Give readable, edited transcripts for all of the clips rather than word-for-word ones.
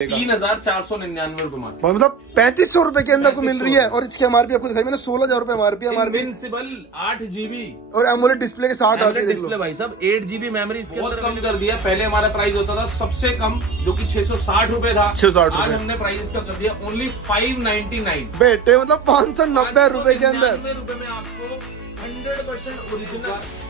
3,499 रुपए मात्र, मतलब 3,500 रुपए के अंदर को मिल रही है। और इसके एमआरपी आपको दिखाई मैंने 16,000 रुपए एमआरपी। इनविंसिबल 8 GB और एमोलेड डिस्प्ले के साथ आती है डिस्प्ले भाई साहब, 8 GB मेमोरी इसके बहुत कम कर दिया। पहले हमारा प्राइस होता था सबसे कम जो कि 660 रुपए था, 660 आज हमने प्राइस इसका कर दिया ओनली 599 बेटे, मतलब 590 रुपए के अंदर। रुपए में आपको 100% ओरिजिनल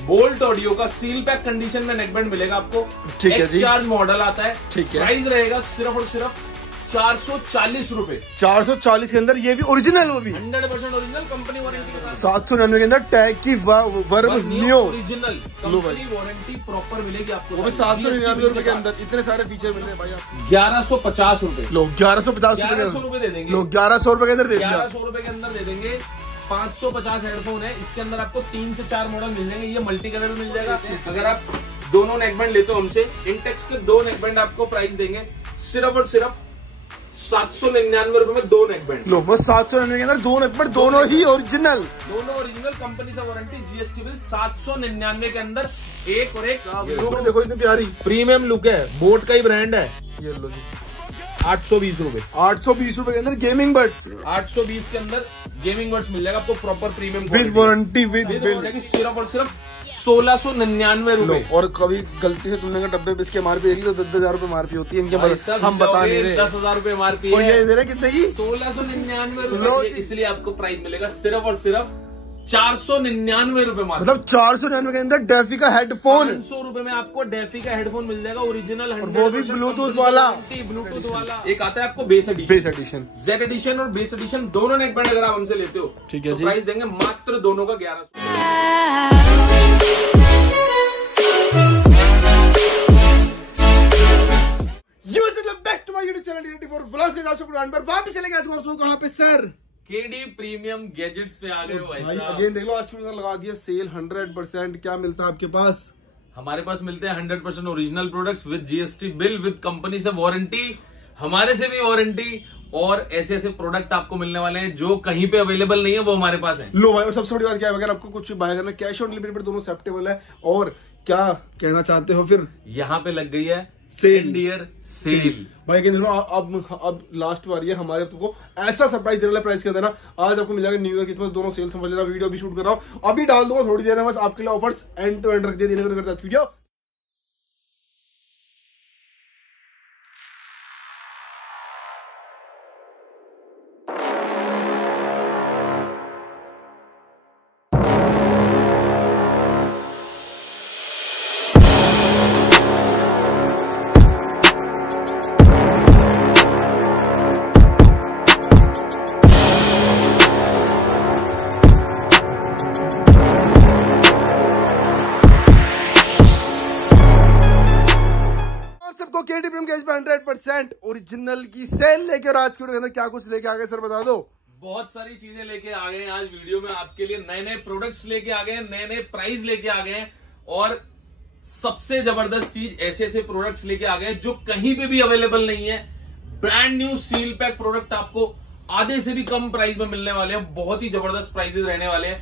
बोल्ट ऑडियो का सील पैक कंडीशन में नेकबैंड मिलेगा आपको। ठीक है जी, चार्ज मॉडल आता है। ठीक है, प्राइस रहेगा सिर्फ और सिर्फ 440 रुपए। 440 के अंदर, ये भी ओरिजिनल, वो भी 100% ओरिजिनल कंपनी वारंटी के साथ। 799 के अंदर टैग की verb new original company warranty proper मिलेगी आपको। वो भी 799 रुपए के अंदर इतने सारे फीचर मिल रहे हैं भाई आपको। 1150 रुपए, लोग 1150 रुपए दे देंगे। लोग 1100 रुपए के अंदर दे देंगे। 1100 रुपए के अंदर दे देंगे। 550 हेडफोन है, इसके अंदर आपको 3 से 4 मॉडल मिल जाएंगे। ये मल्टी कलर में मिल जाएगा। अगर आप दोनों नेकबैंड लेते हो हमसे, इंटेक्स के 2 नेकबैंड आपको प्राइस देंगे सिर्फ और सिर्फ 799 रुपए में 2 नेकबैंड। लो बस 799 के अंदर 2 नेकबैंड, दोनों ही ओरिजिनल, दोनों ओरिजिनल कंपनी से वारंटी, जीएसटी बिल 799 के अंदर एक और एक। देखो इतनी प्यारी प्रीमियम लुक है, बोट का ही ब्रांड है। ये लो 820 रुपए, 820 रुपए के अंदर गेमिंग बड्स, 820 के अंदर गेमिंग बड्स मिल जाएगा आपको proper premium with warranty with bill. सिर्फ और सिर्फ 1699 रुपए। और कभी गलती से तुमने डब्बे पे इसके एमआरपी देखी तो 10,000 रुपए एमआरपी होती है इनके, हम बता नहीं रहे। 10,000 रुपए एमआरपी और ये दे रहे कितने की? 1699 रुपए। इसलिए आपको प्राइस मिलेगा सिर्फ और सिर्फ 499 रुपए मात्र। मतलब 499 के अंदर डेफी का हेडफोन, 500 रुपए में आपको डेफी का हेडफोन मिल जाएगा ओरिजिनल, वो भी ब्लूटूथ वाला। ब्लूटूथ वाला एक आता है आपको बेस एडिशन, जेड एडिशन और बेस एडिशन दोनों नेकबैंड अगर आप हमसे लेते हो, ठीक है तो जी, प्राइस देंगे मात्र दोनों का 1100। Back to my YouTube channel D94 vlogs के साथ पर वापस चले गए। कहाँ पे सर? केडी प्रीमियम गैजेट्स पे आ गए हो भाई साहब। अगेन देख लो, आज की लगा दिया सेल 100%। क्या मिलता है आपके पास? हमारे पास मिलते हैं 100% original products with GST bill, with company से वारंटी, हमारे से भी वारंटी। और ऐसे ऐसे प्रोडक्ट आपको मिलने वाले हैं जो कहीं पे अवेलेबल नहीं है, वो हमारे पास है। लो भाई, और सबसे बड़ी बात क्या है, अगर आपको कुछ बाय करना, कैश ऑन डिलीवरी पर दोनों एक्सेप्टेबल है। और क्या कहना चाहते हो फिर? यहाँ पे लग गई है सेल, डियर सेल भाई। अब लास्ट बार ये हमारे तुमको ऐसा सरप्राइज देने वाला प्राइस क्या देना, आज आपको मिल जाएगा न्यू ईयर क्रिसमस दोनों सेल समझ लेना। वीडियो भी शूट कर रहा हूँ, अभी डाल दूंगा थोड़ी देर में, बस आपके लिए ऑफर्स एंड टू एंड रख दिए देने को वीडियो। केडी प्रीमियम गैजेट्स पे 100% ओरिजिनल की सेल लेके और आज के अंदर क्या कुछ लेके आ गए सर, बता दो। बहुत सारी चीजें लेके आ गए आज वीडियो में आपके लिए। नए नए प्रोडक्ट्स लेके आ गए, नए नए प्राइस लेके आ गए, और सबसे जबरदस्त चीज ऐसे ऐसे प्रोडक्ट्स लेके आ गए जो कहीं पे भी अवेलेबल नहीं है। Brand new seal pack product आपको आधे से भी कम प्राइस में मिलने वाले हैं। बहुत ही जबरदस्त प्राइसेस रहने वाले हैं।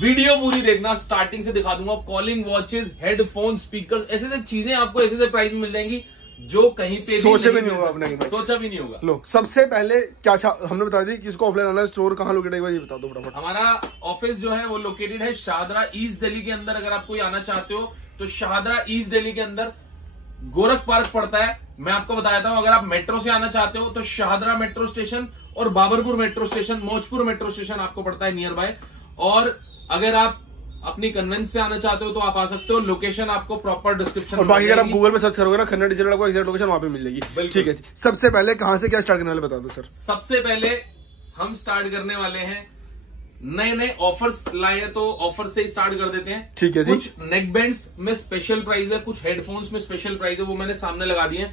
वीडियो पूरी देखना, स्टार्टिंग से दिखा दूंगा। कॉलिंग वॉचेस, हेडफोन, स्पीकर, ऐसे ऐसे चीजें आपको ऐसे ऐसे प्राइस में मिल जाएंगी जो कहीं पे सोचा भी नहीं होगा आपने, सोचा भी नहीं होगा। लो सबसे पहले क्या हमने बता दी कि इसको ऑफलाइन आना, स्टोर कहाँ लोकेटेड है ये बता दो फटाफट। हमारा ऑफिस जो है वो लोकेटेड है शाहदरा ईस्ट दिल्ली के अंदर। अगर आप कोई आना चाहते हो तो शाहदरा ईस्ट दिल्ली के अंदर गोरख पार्क पड़ता है। मैं आपको बता देता हूं, अगर आप मेट्रो से आना चाहते हो तो शाहदरा मेट्रो स्टेशन और Babarpur metro station, Maujpur metro station आपको पड़ता है नियर बाय। और अगर आप अपनी कन्वेंस से आना चाहते हो तो आप आ सकते हो। लोकेशन आपको प्रॉपर डिस्क्रिप्शन और बाकी अगर आप गूगल पे सर्च करोगे ना खन्ना डिजिटल, आपको एग्जैक्ट लोकेशन वहां पे मिल जाएगी। ठीक है जी, सबसे पहले कहां से क्या स्टार्ट करने वाले बता दो सर। सबसे पहले हम स्टार्ट करने वाले हैं, नए नए ऑफर्स लाए हैं तो ऑफर से ही स्टार्ट कर देते हैं। ठीक है जी। कुछ नेकबैंड्स में स्पेशल प्राइस है, कुछ हेडफोन्स में स्पेशल प्राइस है, वो मैंने सामने लगा दिए।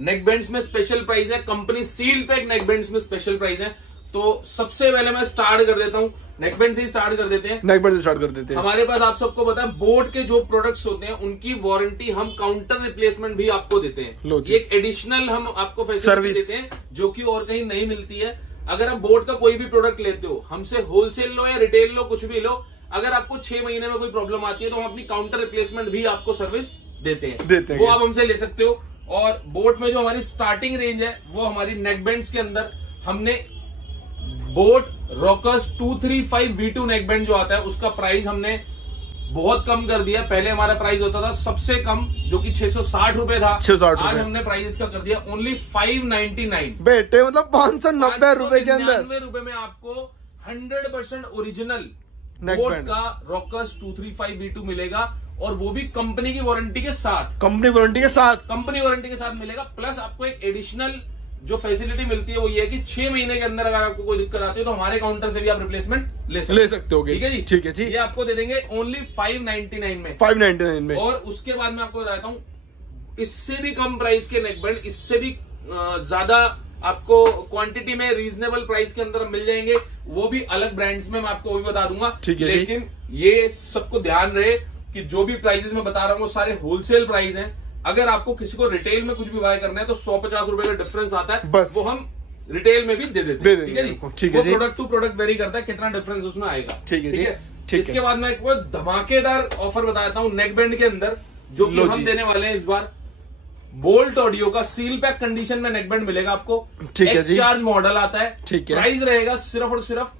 नेकबैंड्स में स्पेशल प्राइस है, कंपनी सील पैक नेकबैंड्स में स्पेशल प्राइस है। तो सबसे पहले मैं स्टार्ट कर देता हूं, नेकबैंड से ही स्टार्ट कर देते हैं। नेकबैंड से स्टार्ट कर देते हैं। हमारे पास आप सबको पता है बोट के जो प्रोडक्ट्स होते हैं उनकी वारंटी हम काउंटर रिप्लेसमेंट भी आपको देते हैं। एक एडिशनल हम आपको फैसिलिटी देते हैं जो कि और कहीं नहीं मिलती है। अगर आप बोट का कोई भी प्रोडक्ट लेते हो हमसे, होलसेल लो या रिटेल लो, कुछ भी लो, अगर आपको 6 महीने में कोई प्रॉब्लम आती है तो हम अपनी काउंटर रिप्लेसमेंट भी आपको सर्विस देते हैं। वो आप हमसे ले सकते हो। और बोट में जो हमारी स्टार्टिंग रेंज है वो हमारी नेक बैंड्स के अंदर हमने boat rockers 235 V2 neck band जो आता है उसका प्राइस हमने बहुत कम कर दिया। पहले हमारा प्राइस होता था सबसे कम जो कि 660 रुपए था, 660 आज हमने प्राइस इसका कर दिया ओनली 599 बेटे, मतलब 590 रुपए के अंदर। 599 रुपए में आपको 100% ओरिजिनल नेक बोट बैंड का रॉकर्स 235 V2 मिलेगा और वो भी कंपनी की वारंटी के साथ, कंपनी वारंटी के साथ मिलेगा। प्लस आपको एक एडिशनल जो फैसिलिटी मिलती है वो ये है कि 6 महीने के अंदर अगर आपको कोई दिक्कत आती है तो हमारे काउंटर से भी आप रिप्लेसमेंट ले सकते हो। ठीक है जी, ठीक है जी। ये आपको दे देंगे ओनली 599 में, 599 में। और उसके बाद मैं आपको बताता हूँ इससे भी कम प्राइस के नेक बैंड, इससे भी ज्यादा आपको क्वांटिटी में रीजनेबल प्राइस के अंदर मिल जाएंगे, वो भी अलग ब्रांड्स में मैं आपको वो भी बता दूंगा। ठीक है, लेकिन ये सबको ध्यान रहे कि जो भी प्राइसेस मैं बता रहा हूँ वो सारे होलसेल प्राइस हैं। अगर आपको किसी को रिटेल में कुछ भी बाय करना है तो 150 रुपए का डिफरेंस आता है, बस वो हम रिटेल में भी दे देते हैं। ठीक है जी, ठीक है जी। प्रोडक्ट टू प्रोडक्ट वेरी करता है कितना डिफरेंस उसमें आएगा। ठीक है जी, ठीक है। इसके बाद मैं एक धमाकेदार ऑफर बताता हूँ नेक बैंड के अंदर जो कि हम देने वाले हैं इस बार। बोल्ट ऑडियो का सील पैक कंडीशन में नेक बैंड मिलेगा आपको। ठीक है जी। चार्ज मॉडल आता है। ठीक है। प्राइस रहेगा सिर्फ और सिर्फ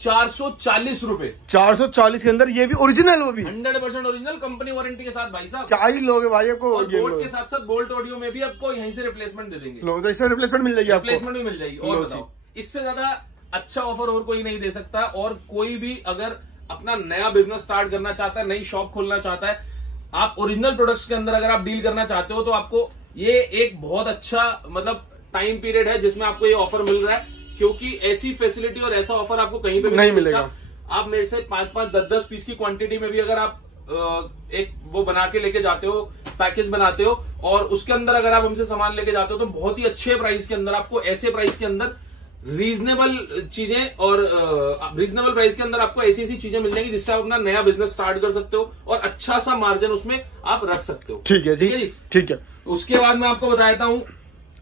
440 रुपए। 440 के अंदर ये भी ओरिजिनल, वो भी 100% ओरिजिनल कंपनी वारंटी के साथ भाई साहब। क्या ही लोगे भाई आपको। और बोल्ट के साथ साथ बोल्ट ऑडियो में भी आपको यहीं से रिप्लेसमेंट दे देंगे। लोग तो इसमें रिप्लेसमेंट मिल जाएगी, रिप्लेसमेंट भी मिल जाएगी। और बताओ इससे ज्यादा अच्छा ऑफर और कोई नहीं दे सकता। और कोई भी अगर अपना नया बिजनेस स्टार्ट करना चाहता है, नई शॉप खोलना चाहता है, आप ओरिजिनल प्रोडक्ट्स के अंदर अगर आप डील करना चाहते हो तो आपको ये एक बहुत अच्छा मतलब टाइम पीरियड है जिसमें आपको ये ऑफर मिल रहा है, क्योंकि ऐसी फैसिलिटी और ऐसा ऑफर आपको कहीं पे भी नहीं मिलेगा। आप मेरे से 5-5, 10-10 पीस की क्वांटिटी में भी अगर आप एक वो बना के लेके जाते हो, पैकेज बनाते हो, और उसके अंदर अगर आप हमसे सामान लेके जाते हो तो बहुत ही अच्छे प्राइस के अंदर आपको, ऐसे प्राइस के अंदर रीजनेबल चीजें और रीजनेबल प्राइस के अंदर आपको ऐसी ऐसी चीजें मिल जाएंगी जिससे आप अपना नया बिजनेस स्टार्ट कर सकते हो और अच्छा सा मार्जिन उसमें आप रख सकते हो। ठीक है जी, ठीक है। उसके बाद मैं आपको बता देता हूँ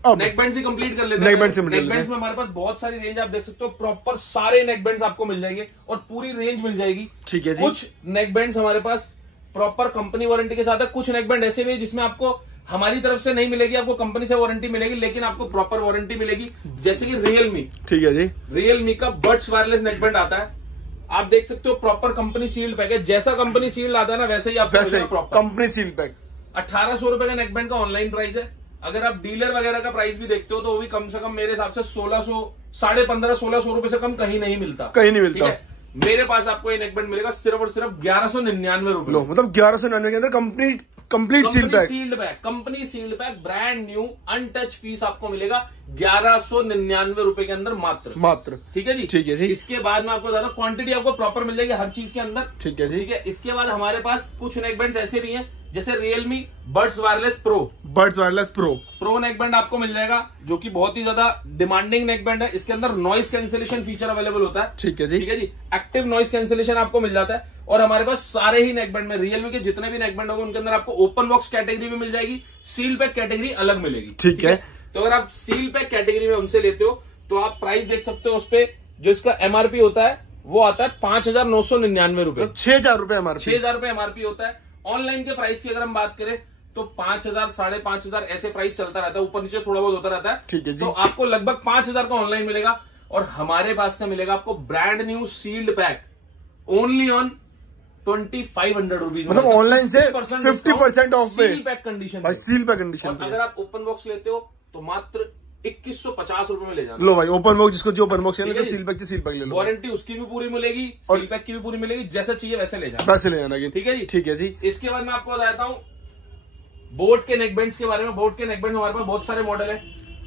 नेक बैंड से कंप्लीट कर लेते हैं। नेक बैंड्स में हमारे पास बहुत सारी रेंज आप देख सकते हो, प्रॉपर सारे नेक बैंड्स आपको मिल जाएंगे और पूरी रेंज मिल जाएगी। ठीक है जी। कुछ नेक बैंड्स हमारे पास प्रॉपर कंपनी वारंटी के साथ है, कुछ नेक बैंड ऐसे भी है जिसमें आपको हमारी तरफ से नहीं मिलेगी, आपको कंपनी से वारंटी मिलेगी, लेकिन आपको प्रॉपर वारंटी मिलेगी। जैसे कि रियलमी, ठीक है जी, रियलमी का बड्स वायरलेस नेक बैंड आता है, आप देख सकते हो प्रॉपर कंपनी सील्ड पैक है। जैसा कंपनी सील्ड आता है ना वैसे ही आपको प्रॉपर कंपनी सील्ड पैक। 1800 रुपए का नेक बैंड का ऑनलाइन प्राइस है। अगर आप डीलर वगैरह का प्राइस भी देखते हो तो वो भी कम से कम मेरे हिसाब से 1600, 1550-1600 रुपए से कम कहीं नहीं मिलता, कहीं नहीं मिलता। मेरे पास आपको ये नेक बैंड मिलेगा सिर्फ और सिर्फ 1199 रुपए। मतलब 1199 के अंदर complete sealed pack, company sealed pack, brand new untouch piece आपको मिलेगा 1199 रुपए के अंदर मात्र। ठीक है जी, ठीक है जी। इसके बाद में आपको ज्यादा क्वांटिटी आपको प्रॉपर मिल जाएगी हर चीज के अंदर। ठीक है जी, ठीक है। इसके बाद हमारे पास कुछ नेक बैंड ऐसे भी हैं जैसे Realme buds wireless pro neck band आपको मिल जाएगा, जो कि बहुत ही ज्यादा डिमांडिंग नेक बैंड है। इसके अंदर नॉइस कैंसिलेशन फीचर अवेलेबल होता है। ठीक है जी, ठीक है जी। एक्टिव नॉइस कैंसिलेशन आपको मिल जाता है। और हमारे पास सारे ही नेक बैंड में रियलमी के जितने भी नेक बैंड होंगे उनके अंदर आपको ओपन बॉक्स कैटेगरी भी मिल जाएगी, सील पैक कैटेगरी अलग मिलेगी। ठीक है, तो अगर आप सील पैक कैटेगरी में हमसे लेते हो तो आप प्राइस देख सकते हो, उस पर जो इसका एमआरपी होता है वो आता है 5999 रुपए, 6000 रुपए एमआरपी होता है। ऑनलाइन के प्राइस की अगर हम बात करें तो 5000, 5500 ऐसे प्राइस चलता रहता है, ऊपर नीचे थोड़ा बहुत होता रहता है। ठीक है जी। तो आपको लगभग 5000 का ऑनलाइन मिलेगा और हमारे पास से मिलेगा आपको brand new sealed pack only on 2500 rupees. मतलब ऑनलाइन से 50% ऑफ पे सील पैक कंडीशन। और अगर आप ओपन बॉक्स लेते हो तो मात्र 2150 रुपए में ले जाना। लो भाई, ओपन बॉक्स जिसको जो ओपन बॉक्स है सील पैक ले लो। वारंटी उसकी भी पूरी मिलेगी, सील पैक की भी पूरी मिलेगी, जैसा चाहिए वैसे ले जाना। ठीक है जी, ठीक है जी। इसके बाद मैं आपको बताता हूँ बोट के नेक बैंड्स के बारे में। बोट के नेक बैंड हमारे पास बहुत सारे मॉडल है।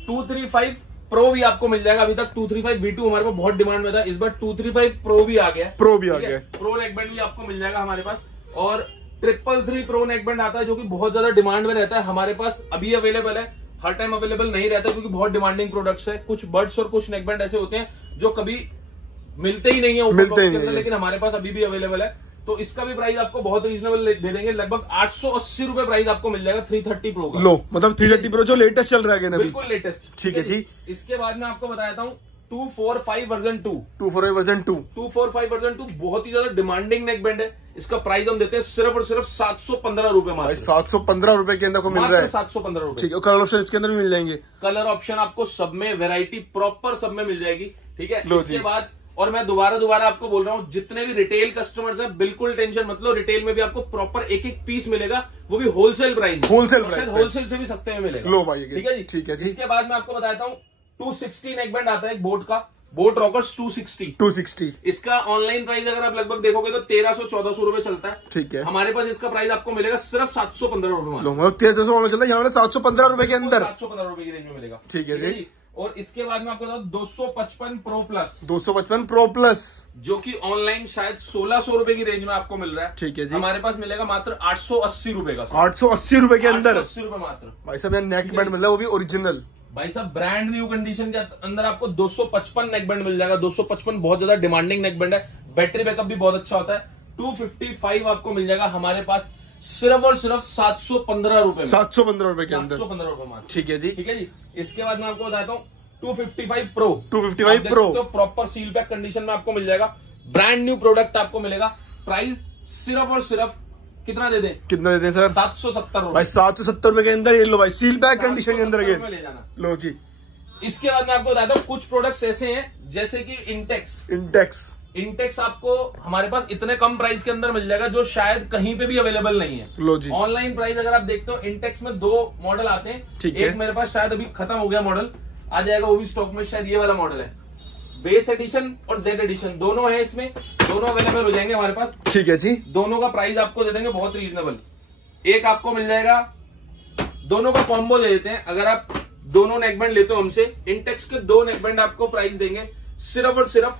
235 प्रो भी आपको मिल जाएगा। अभी तक 235 V2 हमारे पास बहुत डिमांड में था, इस बार 235 प्रो भी आ गया। प्रो नेक बैंड भी आपको मिल जाएगा हमारे पास। और 333 प्रो नेक बैंड आता है जो कि बहुत ज्यादा डिमांड में रहता है, हमारे पास अभी अवेलेबल है, हर टाइम अवेलेबल नहीं रहता क्योंकि बहुत डिमांडिंग प्रोडक्ट्स है। कुछ बड्स और कुछ नेक बैंड ऐसे होते हैं जो कभी मिलते ही नहीं है ओपन बॉक्स के अंदर, लेकिन हमारे पास अभी भी अवेलेबल है। तो इसका भी प्राइस आपको बहुत रीजनेबल दे देंगे, लगभग 880 रुपए प्राइस आपको मिल जाएगा 330 प्रो का। लो, मतलब 330 प्रो जो लेटेस्ट चल रहा है, बिल्कुल लेटेस्ट। ठीक है जी। इसके बाद में आपको बताता हूँ 245 वर्जन 2 245 वर्जन 2 245 वर्जन 2 बहुत ही ज्यादा डिमांडिंग नेक बैंड है। इसका प्राइस हम देते हैं सिर्फ और सिर्फ 715 रुपए मात्र। 715 रुपए के अंदर को मिल रहा है। 715 रुपए। ठीक है, कलर ऑप्शन इसके अंदर भी मिल जाएंगे। कलर ऑप्शन आपको सब में वैरायटी प्रॉपर सब में मिल जाएगी। ठीक है, इसके बाद और मैं दोबारा आपको बोल रहा हूँ, जितने भी रिटेल कस्टमर्स हैं बिल्कुल टेंशन मत लो, रिटेल में भी आपको प्रॉपर एक एक पीस मिलेगा, वो भी होलसेल प्राइस। होलसेल से भी सस्ते में मिलेगा। लो भाई, ठीक है जी। ठीक है जी। इसके बाद मैं आपको बताता हूँ 260 नेक बैंड आता है एक बोट का, बोट रॉकर्स 260। इसका ऑनलाइन प्राइस अगर आप लगभग देखोगे तो 1300-1400 रुपए चलता है। ठीक है, हमारे पास इसका प्राइस आपको मिलेगा सिर्फ 715 रुपए। 1300 चलता है, यहाँ 715 रुपए के अंदर 715 रुपए की रेंज में मिलेगा। ठीक है जी। और इसके बाद में आपको बता 255 प्रो प्लस, 255 प्रो प्लस जो कि ऑनलाइन शायद 1600 रुपए की रेंज में आपको मिल रहा है। ठीक है जी। हमारे पास मिलेगा मात्र 880 रुपए का। 880 रुपए के अंदर 880 रुपए मात्र। भाई साहब यहाँ नेक बैंड मिल रहा है, वो भी ओरिजिनल। भाई साहब ब्रांड न्यू कंडीशन के अंदर आपको 255 नेक बैंड मिल जाएगा। 255 बहुत ज्यादा डिमांडिंग नेक बैंड है, बैटरी बैकअप भी बहुत अच्छा होता है। 255 आपको मिल जाएगा हमारे पास सिर्फ और सिर्फ 715 रुपए। 715 रुपए के अंदर 715 रुपए मात्र। ठीक है जी। ठीक है जी। इसके बाद मैं आपको बताता हूँ 255 pro. 255 pro proper seal pack condition में आपको मिल जाएगा। ब्रांड न्यू प्रोडक्ट आपको मिलेगा। प्राइस सिर्फ और सिर्फ कितना दे दें? कितना दे दें सर? 770 रुपए। भाई 770 रुपए के अंदर ये लो भाई, सील पैक कंडीशन के अंदर ले जाना। लो जी। इसके बाद मैं आपको बताता हूँ कुछ प्रोडक्ट्स ऐसे हैं जैसे कि इंटेक्स आपको हमारे पास इतने कम प्राइस के अंदर मिल जाएगा जो शायद कहीं पे भी अवेलेबल नहीं है। लो जी। ऑनलाइन प्राइस अगर आप देखते हो इंटेक्स में 2 मॉडल आते हैं। ठीक है। एक मेरे पास शायद अभी खत्म हो गया मॉडल, आ जाएगा वो भी स्टॉक में, शायद ये वाला मॉडल है। बेस एडिशन और जेड एडिशन दोनों है, इसमें दोनों अवेलेबल हो जाएंगे हमारे पास। ठीक है जी। दोनों का प्राइस आपको दे देंगे बहुत रीजनेबल। एक आपको मिल जाएगा, दोनों का कॉम्बो दे देते हैं। अगर आप दोनों नेकबैंड लेते हो हमसे, इंटेक्स के 2 नेकबैंड आपको प्राइस देंगे सिर्फ और सिर्फ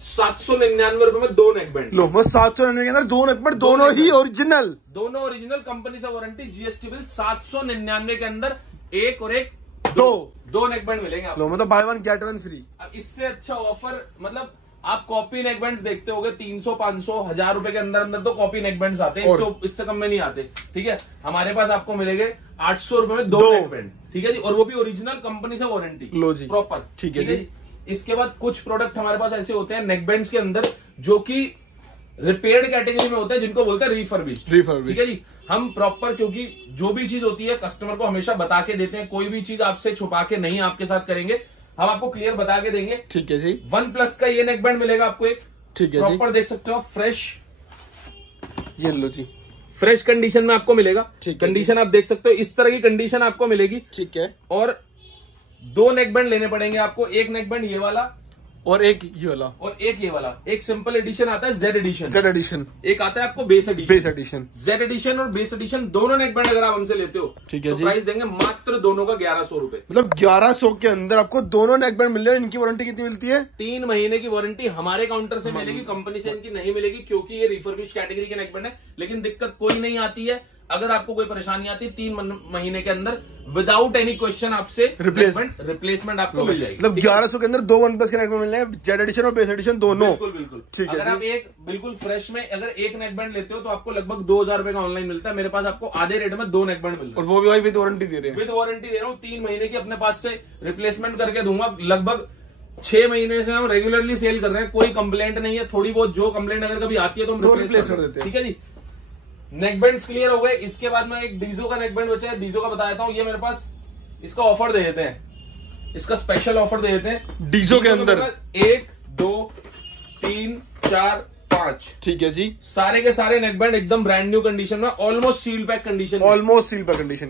799 रुपए में 2 नेकबैंड। लो, 799 के अंदर 2 नेकबैंड, दोनों ही ओरिजिनल, दोनों ओरिजिनल कंपनी से वारंटी, जीएसटी बिल। 799 के अंदर एक और एक दो नेकबैंड मिलेंगे आपको। मतलब बाय 1 गेट 1 फ्री। अब इससे अच्छा ऑफर, मतलब आप कॉपी नेकबैंड्स देखते होगे 300, 500, 1000 रुपए के अंदर तो कॉपी नेकबैंड्स आते हैं, इससे कम में नहीं आते। ठीक है, हमारे पास आपको मिलेंगे 800 रुपए में 2 नेकबैंड। ठीक है जी। और वो भी ओरिजिनल कंपनी से वारंटी। लो जी, प्रॉपर। ठीक है जी। इसके बाद कुछ प्रोडक्ट हमारे पास ऐसे होते हैं नेकबैंड्स के अंदर जो कि रिपेयर्ड कैटेगरी में होते हैं, जिनको बोलते हैं रिफर्बिश्ड। ठीक है जी। हम प्रॉपर, क्योंकि जो भी चीज होती है कस्टमर को हमेशा बता के देते हैं, कोई भी चीज आपसे छुपा के नहीं आपके साथ करेंगे, हम आपको क्लियर बता के देंगे। ठीक है जी। OnePlus का ये नेकबैंड मिलेगा आपको एक। ठीक है, प्रॉपर देख सकते हो, फ्रेश, ये लो जी, फ्रेश कंडीशन में आपको मिलेगा। ठीक है, कंडीशन आप देख सकते हो, इस तरह की कंडीशन आपको मिलेगी। ठीक है। और 2 नेकबैंड लेने पड़ेंगे आपको, एक नेकबैंड ये वाला और एक ये वाला, और एक ये वाला। एक सिंपल एडिशन आता है, जेड एडिशन, एक आता है आपको बेस एडिशन। जेड एडिशन और बेस एडिशन दोनों नेकबैंड अगर आप हमसे लेते हो, ठीक है, तो प्राइस देंगे मात्र दोनों का 1100 रुपए। मतलब 1100 के अंदर आपको दोनों नेकबैंड मिल रहे हैं। इनकी वारंटी कितनी मिलती है? 3 महीने की वारंटी हमारे काउंटर से मिलेगी, कंपनी से इनकी नहीं मिलेगी, क्योंकि ये रिफर्बिश कैटेगरी के नेकबैंड है। लेकिन दिक्कत कोई नहीं आती है, अगर आपको कोई परेशानी आती है 3 महीने के अंदर विदाउट एनी क्वेश्चन आपसे रिप्लेसमेंट आपको मिल जाएगी। मतलब 1100 के अंदर 2 OnePlus के नेकबैंड मिल रहे हैं, जेड एडिशन और बेस एडिशन दोनों। बिल्कुल। ठीक है। अगर आप एक बिल्कुल फ्रेश में अगर एक नेकबैंड लेते हो तो आपको लगभग 2000 रुपए का ऑनलाइन मिलता है। मेरे पास आपको आधे रेट में 2 नेकबैंड मिल रहे हैं, और वो भी भाई विद वारंटी दे रहे हैं। विद वारंटी दे रहा हूँ, 3 महीने की अपने पास से रिप्लेसमेंट करके दूंगा। लगभग 6 महीने से हम रेगुलरली सेल कर रहे हैं, कोई कंप्लेंट नहीं है। थोड़ी बहुत जो कंप्लेंट अगर कभी आती है तो हम रिप्लेस कर देते हैं। ठीक है जी। नेकबैंड्स क्लियर हो गए। इसके बाद में एक डीजो का नेकबैंड बचा है, डीजो का बता देता हूँ। ये मेरे पास इसका ऑफर दे देते हैं, इसका स्पेशल ऑफर दे देते हैं डीजो के अंदर 1, 2, 3, 4, 5। ठीक है जी। सारे के सारे नेकबैंड एकदम ब्रांड न्यू कंडीशन में, ऑलमोस्ट सील पैक कंडीशन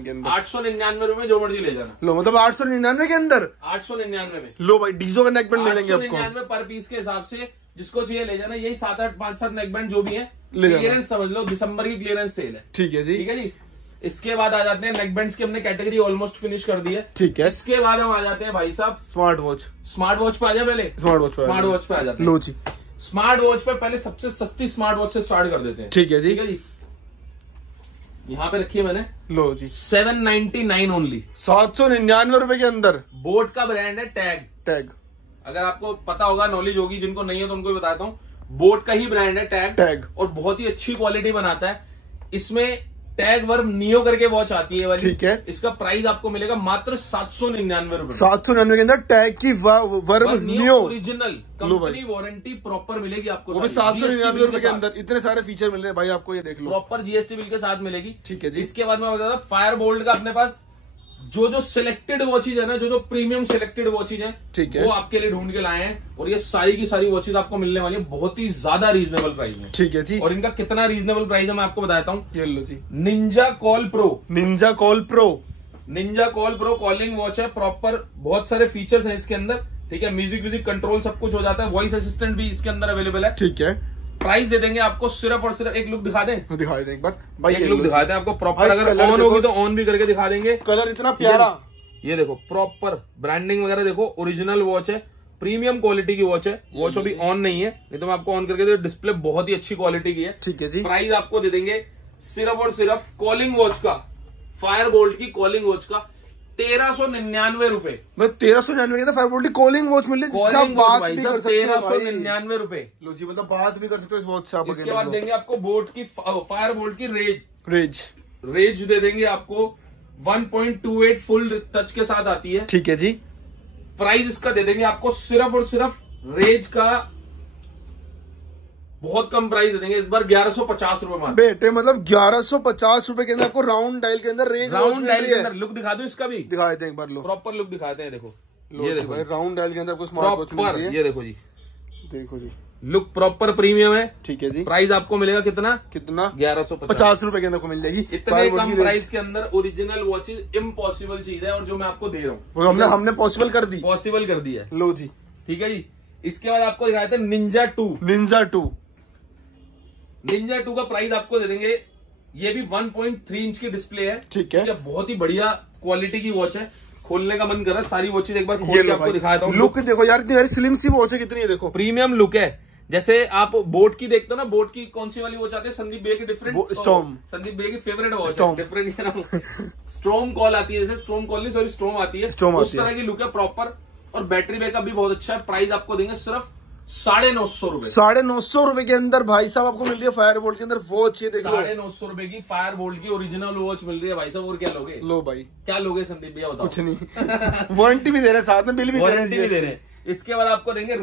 के अंदर 899 रुपए में जो मर्जी ले जाना। लो, मतलब 899 के अंदर 899 में। लो भाई, डीजो का नेकबैंड मिलेंगे आपको 899 पर पीस के हिसाब से, जिसको चाहिए ले जाना। यही 7, 8, 5, 7 नेकबैंड जो भी है, क्लियरेंस समझ लो, दिसंबर की क्लियरेंस सेल है। ठीक है जी। ठीक है जी। इसके बाद आ जाते हैं नेकबैंड्स की हमने कैटेगरी ऑलमोस्ट फिनिश कर दी है। ठीक है। इसके बाद हम आ जाते हैं भाई साहब स्मार्ट वॉच पे आ जाए। पहले स्मार्ट वॉच पे आ जाते हैं। लो जी, स्मार्ट वॉच पे पहले सबसे सस्ती स्मार्ट वॉच से स्टार्ट कर देते हैं। ठीक है जी। ठीक है जी। यहाँ पे रखी है मैंने, लो जी, 799 ओनली, 799 रुपए के अंदर। बोट का ब्रांड है टैग। अगर आपको पता होगा, नॉलेज होगी, जिनको नहीं है तो उनको भी बताता हूँ। बोट का ही ब्रांड है टैग, और बहुत ही अच्छी क्वालिटी बनाता है। इसमें टैग वर्म नियो करके वॉच आती है वाली। ठीक है। इसका प्राइस आपको मिलेगा मात्र 799 रुपए। 799 के अंदर टैग की worm neo original company warranty proper मिलेगी आपको। वो भी 799 रुपए के अंदर इतने सारे फीचर मिल रहे हैं भाई आपको, ये देख लो। प्रॉपर जीएसटी बिल के साथ मिलेगी। ठीक है जी। इसके बाद मैं बता फायर बोल्ट का अपने पास जो सिलेक्टेड वॉचेज है ना, जो प्रीमियम सिलेक्टेड वॉचेज है, ठीक है, वो आपके लिए ढूंढ के लाए हैं। और ये सारी की सारी वॉचेज आपको मिलने वाली है बहुत ही ज्यादा रीजनेबल प्राइस में। ठीक है जी। और इनका कितना रीजनेबल प्राइस है मैं आपको बताता हूँ। ये लो जी, Ninja Call Pro. Ninja Call Pro, Ninja Call Pro calling watch है। प्रॉपर बहुत सारे फीचर्स हैं इसके अंदर। ठीक है, म्यूजिक कंट्रोल सब कुछ हो जाता है। वॉइस असिस्टेंट भी इसके अंदर अवेलेबल है। ठीक है। प्राइस दे देंगे आपको सिर्फ और सिर्फ, एक लुक दिखा दें, दिखा दें एक बार भाई, एक लुक दिखा दें आपको प्रॉपर। अगर ऑन होगी तो ऑन भी करके दिखा देंगे। कलर इतना प्यारा, ये देखो प्रॉपर ब्रांडिंग वगैरह देखो, ओरिजिनल वॉच है, प्रीमियम क्वालिटी की वॉच है। वॉच अभी ऑन नहीं है, नहीं तो मैं आपको ऑन करके दे। डिस्प्ले बहुत ही अच्छी क्वालिटी की है। ठीक है जी। प्राइस आपको दे देंगे सिर्फ और सिर्फ कॉलिंग वॉच का, फायर बोल्ट की कॉलिंग वॉच का 1399 रुपए। मैं 1399 का फायर बोल्ट की कॉलिंग वॉच मिल रही है, बात भी कर सकते हैं 1399 रुपए। लो जी, मतलब बात भी कर सकते हो इस वॉच से आप। इसके बाद देंगे आपको बोट की फायर बोल्ट की रेज दे देंगे आपको 1.28 फुल टच के साथ आती है। ठीक है जी। प्राइस इसका दे देंगे आपको सिर्फ और सिर्फ रेज का बहुत कम प्राइस दे देंगे इस बार, 1150 रुपए मात्र। बेटे मतलब 1150 रुपए के अंदर आपको राउंड डायल के अंदर रेज राउंड डायल के अंदर लुक दिखा दो इसका भी, दिखा देते हैं एक बार। लो प्रॉपर लुक दिखाते हैं, देखो ये देखो भाई, राउंड डायल के अंदर आपको स्मार्ट वॉच मिल रही है। ये देखो जी, देखो जी, लुक प्रॉपर प्रीमियम है। ठीक है जी। प्राइस आपको मिलेगा कितना 1150 रुपए के अंदर को मिल जाएगी। इतने कम प्राइस के अंदर ओरिजिनल वॉचेज इम्पॉसिबल चीज है, और जो मैं आपको दे रहा हूँ हमने पॉसिबल कर दी, पॉसिबल कर दी है। लो जी, ठीक है जी। इसके बाद आपको दिखाते हैं निंजा 2। निंजा 2 का प्राइस आपको दे देंगे, ये भी 1.3 इंच की डिस्प्ले है। ठीक है। बहुत ही बढ़िया क्वालिटी की वॉच है। खोलने का मन कर रहा है, सारी वॉचेज एक बार खोल के आपको दिखाता हूँ। लुक देखो यार, इतनी वेरी स्लिम सी वॉच है, कितनी है देखो, प्रीमियम लुक है। जैसे आप बोट की देखते हो ना, बोट की कौन सी वाली वॉच आती है, संदीप भैया की डिफरेंट स्टॉर्म, संदीप भैया की फेवरेट वॉच है, डिफरेंट स्ट्रॉम कॉल आती है, जैसे स्ट्रॉम कॉल नहीं सॉरी स्ट्रॉम आती है, उस तरह की लुक है प्रॉपर। और बैटरी बैकअप भी बहुत अच्छा है। प्राइस आपको देंगे सिर्फ 950 रुपए। 950 रुपए के अंदर भाई साहब आपको मिल रही है फायर बोल्ट के अंदर वॉच। ये देखो 950 रुपए की फायर बोल्ट की ओरिजिनल वॉच मिल रही है भाई साहब। और क्या लोगे? लो भाई, क्या लोगे संदीप भैया बताओ? कुछ नहीं वारंटी भी दे रहे हैं साथ में, बिल भी दे रहे हैं। इसके बाद आपको देंगे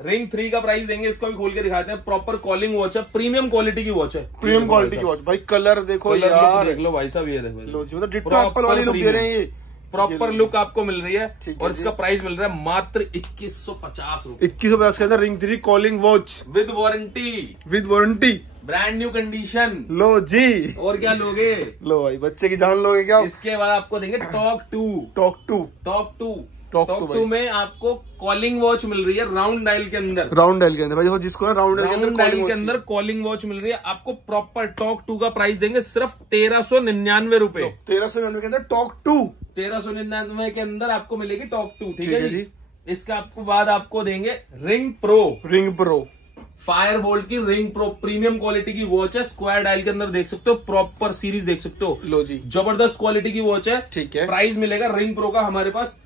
रिंग 3 का प्राइस देंगे। इसको भी खोल के दिखाते हैं। प्रॉपर कॉलिंग वॉच है, प्रीमियम क्वालिटी की वॉच है, प्रीमियम क्वालिटी की वॉच भाई। कलर देखो यार, देख लो भाई साहब, ये देखो लो जी, मतलब डिट्टो एप्पल वाली लुक दे रहे हैं। ये प्रॉपर लुक आपको मिल रही है। और इसका प्राइस मिल रहा है मात्र 2150 रुपए। 2150 के अंदर ring 3 calling watch with warranty, brand new condition. लो जी, और क्या लोगे? लो भाई, बच्चे की जान लोगे क्या? इसके बाद आपको देंगे टॉक 2 में आपको कॉलिंग वॉच मिल रही है राउंड डायल के अंदर। भाई जिसको ना राउंड डायल के अंदर कॉलिंग वॉच मिल रही है आपको। प्रॉपर टॉक 2 का प्राइस देंगे सिर्फ 1399 रुपए। 1399 के अंदर टॉक 2, 1399 के अंदर आपको मिलेगी टॉक 2। ठीक है जी। इसका आपको बाद आपको देंगे रिंग प्रो फायर बोल्ट की रिंग प्रो, प्रीमियम क्वालिटी की वॉच है। स्क्वायर डायल के अंदर देख सकते हो, प्रॉपर सीरीज देख सकते हो। लो जी, जबरदस्त क्वालिटी की वॉच है। ठीक है। प्राइस मिलेगा रिंग प्रो का हमारे पास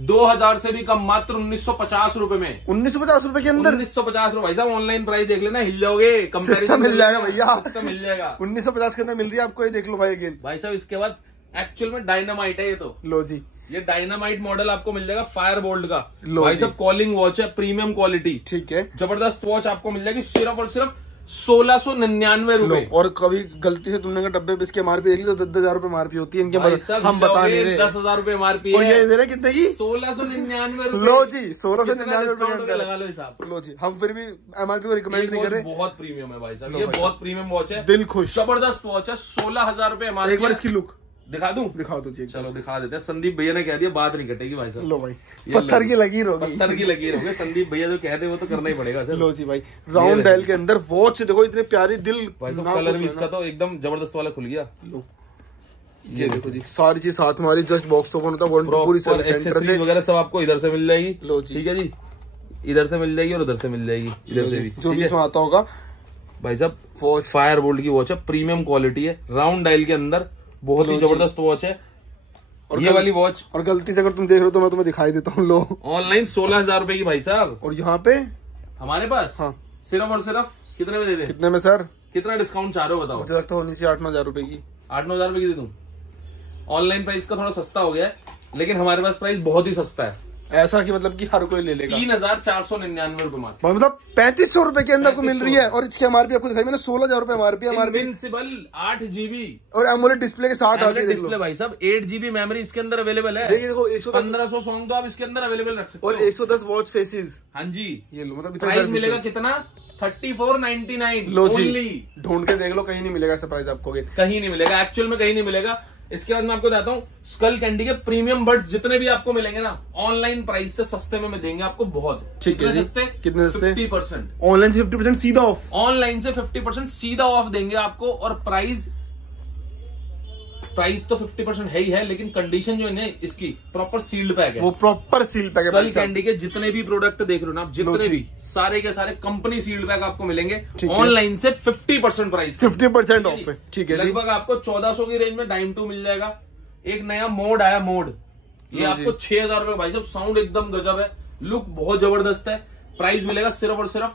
2000 से भी कम, मात्र 1950 रुपए में। 1950 रुपए के अंदर 1950 रुपए। भाई साहब ऑनलाइन प्राइस देख लेना, हिल जाओगे। सिस्टम मिल जाएगा भैया, सिस्टम मिल जाएगा। 1950 के अंदर मिल रही है आपको। ये देख लो भाई अगेन भाई साहब। इसके बाद एक्चुअल में डायनामाइट है ये तो। लो जी, ये डायनामाइट मॉडल आपको मिल जाएगा फायर बोल्ट का। भाई साहब कॉलिंग वॉच है, प्रीमियम क्वालिटी। ठीक है। जबरदस्त वॉच आपको मिल जाएगी सिर्फ और सिर्फ 1699 रुपए। और कभी गलती से तुमने डब्बे पे इसके एमआरपी देख ली तो 10,000 रुपए एमआरपी होती है इनके। हम बता नहीं रहे, 10,000 रुपए एमआरपी है। और ये दे रहे कितने की? 1699 रुपए। लो जी, 1699 रुपए के अंदर लगा लो हिसाब। लो जी, हम फिर भी एमआरपी को रिकमेंड नहीं कर रहे। बहुत प्रीमियम है भाई साहब, ये बहुत प्रीमियम वॉच है। दिल खुश, जबरदस्त वॉच है। 16,000 रुपए एमआरपी। एक बार इसकी लुक दिखा दूं? दिखा दो जी। चलो दिखा देते हैं। संदीप भैया ने कह दिया, बात नहीं कटेगी भाई साहब। लो भाई, पत्थर की लकीर होगी। संदीप भैया जो कहते हैं वो तो करना ही पड़ेगा सर। लो जी भाई, राउंड डायल के अंदर वॉच देखो, इतने प्यारी, दिल भाई साहब। कलर भी इसका तो एकदम जबरदस्त वाला खुल गया। लो ये देखो जी, सारी चीज साथ में, जस्ट बॉक्स ओपन होता है, पूरी एक्सेसरीज वगैरह सब आपको इधर से मिल जाएगी। लो जी, ठीक है जी, इधर से मिल जाएगी और उधर से मिल जाएगी, इधर से भी जो भी इसमें आता होगा। भाई साहब वॉच फायर बोल्ट की वॉच है, प्रीमियम क्वालिटी है, राउंड डायल के अंदर, बहुत ही जबरदस्त वॉच है। और ये वाली वॉच, और गलती से अगर तुम देख रहे हो तो मैं तुम्हें दिखाई देता हूँ। लो ऑनलाइन 16,000 रुपए की भाई साहब। और यहाँ पे हमारे पास हाँ, सिर्फ और सिर्फ कितने में दे दे? कितने में सर? कितना डिस्काउंट चाह रहे हो बताओ? मुझे लगता है होनी चाहिए 8-9 हजार रुपए की। 8-9 हजार रुपए की दे दूं? ऑनलाइन प्राइस का थोड़ा सस्ता हो गया है, लेकिन हमारे पास प्राइस बहुत ही सस्ता है। ऐसा कि मतलब कि हर कोई ले लेगा। 3,499 रुपए मात्र, मतलब 3500 रुपए के अंदर को मिल रही है। और इसके एमआरपी आपको दिखाई मैंने 16,000 रुपए एमआरपी। इनविंसिबल 8 GB और एमोलेड डिस्प्ले के साथ आती है। डिस्प्ले भाई साहब, 8 GB मेमोरी इसके अंदर अवेलेबल है। देखिए देखो 1500 सॉन्ग तो आप इसके अंदर अवेलेबल रख सकते हो और 110 वॉच फेसेस। हाँ जी, ये लो मतलब प्राइस मिलेगा कितना? 3499। लो जी, ढूंढ के देख लो, कहीं नहीं मिलेगा ऐसा प्राइस आपको। कहीं नहीं मिलेगा, एक्चुअल में कहीं नहीं मिलेगा। इसके बाद मैं आपको बताता हूँ, स्कल कैंडी के प्रीमियम बड्स जितने भी आपको मिलेंगे ना, ऑनलाइन प्राइस से सस्ते में देंगे आपको बहुत। ठीक है जी। सस्ते? कितने सस्ते? 50%। ऑनलाइन से 50% सीधा ऑफ। ऑनलाइन से 50% सीधा ऑफ देंगे आपको। और प्राइस तो 50% है ही है, लेकिन कंडीशन जो है इसकी प्रॉपर सील्ड पैक है। वो प्रॉपर सील पैक है। स्कल कैंडी के जितने भी प्रोडक्ट देख रहे हो ना आप, जितने भी सारे के सारे कंपनी सील्ड पैक आपको मिलेंगे। ऑनलाइन से 50% प्राइस, 50% ऑफ है। ठीक है, लगभग आपको 1400 की रेंज में डाइम 2 मिल जाएगा। एक नया मोड आया, मोड ये आपको 6,000 रुपए भाई साहब। साउंड एकदम गजब है, लुक बहुत जबरदस्त है। प्राइस मिलेगा सिर्फ और सिर्फ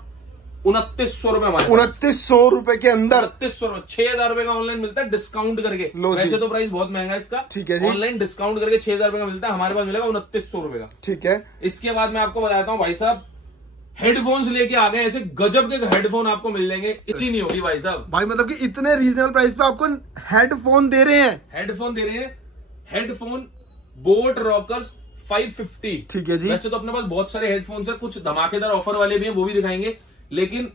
2900 रुपए हमारे। 2900 रुपए के अंदर 2900 रुपए। 6,000 रुपए का ऑनलाइन मिलता है डिस्काउंट करके। वैसे तो प्राइस बहुत महंगा है इसका। ठीक है जी। ऑनलाइन डिस्काउंट करके 6,000 रुपए का मिलता है, हमारे पास मिलेगा 2900 रुपए का। ठीक है। इसके बाद मैं आपको बताता हूँ भाई साहब, हेडफोन्स लेके आ गए। ऐसे गजब के हेडफोन आपको मिल जाएंगे, इतनी नहीं होगी भाई साहब। भाई मतलब कि इतने रीजनेबल प्राइस पे आपको हेडफोन दे रहे हैं। Headphone boAt Rockerz 550। ठीक है जी। वैसे तो अपने पास बहुत सारे हेडफोन्स है, कुछ धमाकेदार ऑफर वाले भी हैं, वो भी दिखाएंगे। लेकिन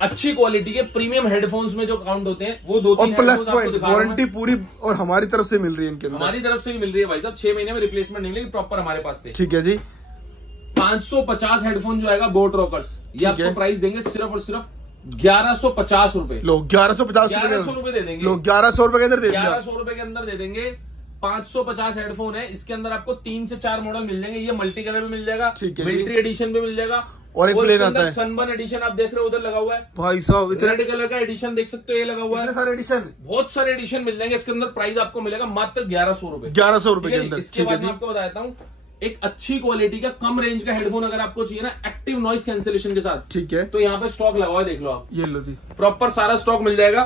अच्छी क्वालिटी के प्रीमियम हेडफोन्स में जो काउंट होते हैं वो 2-3 प्लस पॉइंट वारंटी पूरी और हमारी तरफ से मिल रही है इनके अंदर। हमारी तरफ से भी मिल रही है भाई साहब। 6 महीने में रिप्लेसमेंट नहीं मिलेगी, प्रॉपर हमारे पास से। ठीक है जी। 550 हेडफोन जो आएगा बोट रॉकर्स, ये आपको प्राइस देंगे सिर्फ और सिर्फ 1150 रुपए। लो 1150 रुपए दे देंगे। लो 1100 रुपए के अंदर दे देंगे। 1100 रुपए के अंदर दे देंगे। 550 हेडफोन है, इसके अंदर आपको 3 से 4 मॉडल मिल जाएंगे। ये मल्टी कलर में मिल जाएगा, मिलिट्री एडिशन में मिल जाएगा, और एक प्लेन आता है। सनबर्न एडिशन आप देख रहे हो उधर लगा हुआ है भाई साहब। रेड कलर का एडिशन देख सकते हो, ये लगा हुआ है। सारे एडिशन, बहुत सारे एडिशन मिल जाएंगे इसके अंदर। प्राइस आपको मिलेगा मात्र 1100 रुपए। 1100 रुपए के अंदर। इसके बाद मैं आपको बताता हूँ, एक अच्छी क्वालिटी का कम रेंज का हेडफोन अगर आपको चाहिए ना, एक्टिव नॉइस कैंसिलेशन के साथ, ठीक है, तो यहाँ पे स्टॉक लगा हुआ है, देख लो आप। ये लो जी, प्रॉपर सारा स्टॉक मिल जाएगा।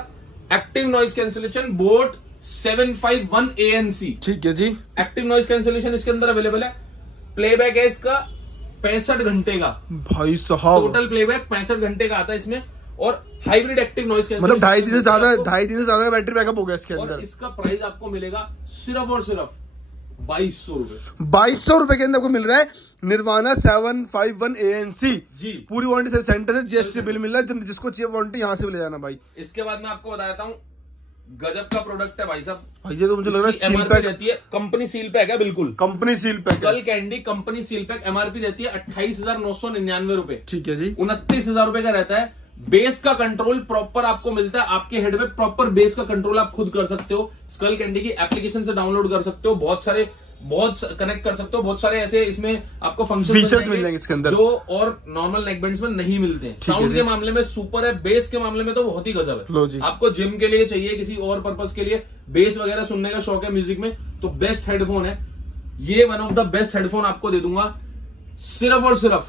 Active noise cancellation boat 751 ANC। ठीक है जी। एक्टिव नॉइस कैंसिलेशन इसके अंदर अवेलेबल है। प्लेबैक है इसका 65 घंटे का भाई साहब। टोटल प्लेबैक 65 घंटे का आता है इसमें। और हाइब्रिड एक्टिव नॉइस कैंसिलेशन, मतलब 2.5 दिन से ज्यादा बैटरी बैकअप हो गया इसके अंदर। और इसका प्राइस आपको मिलेगा सिर्फ और सिर्फ 2200 रुपए। 2200 रुपए के अंदर आपको मिल रहा है निर्वाणा 751 ANC जी। पूरी वारंटी सेंटर से GST बिल मिल रहा है, जिसको चाहिए वारंटी यहाँ से ले जाना भाई। इसके बाद मैं आपको बताता हूँ, गजब का प्रोडक्ट है भाई साहब। ये तो मुझे लग रहा है सील पैक रहती है, कंपनी सील पैक है, बिल्कुल company seal pack. Skullcandy company seal pack MRP रहती है 28,999 रुपए। ठीक है जी। 29,000 रुपए का रहता है। बेस का कंट्रोल प्रॉपर आपको मिलता है आपके हेड में। प्रॉपर बेस का कंट्रोल आप खुद कर सकते हो, स्कल कैंडी की एप्लीकेशन से डाउनलोड कर सकते हो। बहुत कनेक्ट कर सकते हो। बहुत सारे ऐसे इसमें आपको फीचर्स मिल जाएंगे इसके अंदर, जो और नॉर्मल नेकबैंड्स में नहीं मिलते हैं। साउंड के मामले में सुपर है, बेस के मामले में तो बहुत ही गजब है। आपको जिम के लिए चाहिए, किसी और पर्पस के लिए बेस वगैरह सुनने का शौक है म्यूजिक में, तो बेस्ट हेडफोन है ये। One of the best headphone आपको दे दूंगा सिर्फ और सिर्फ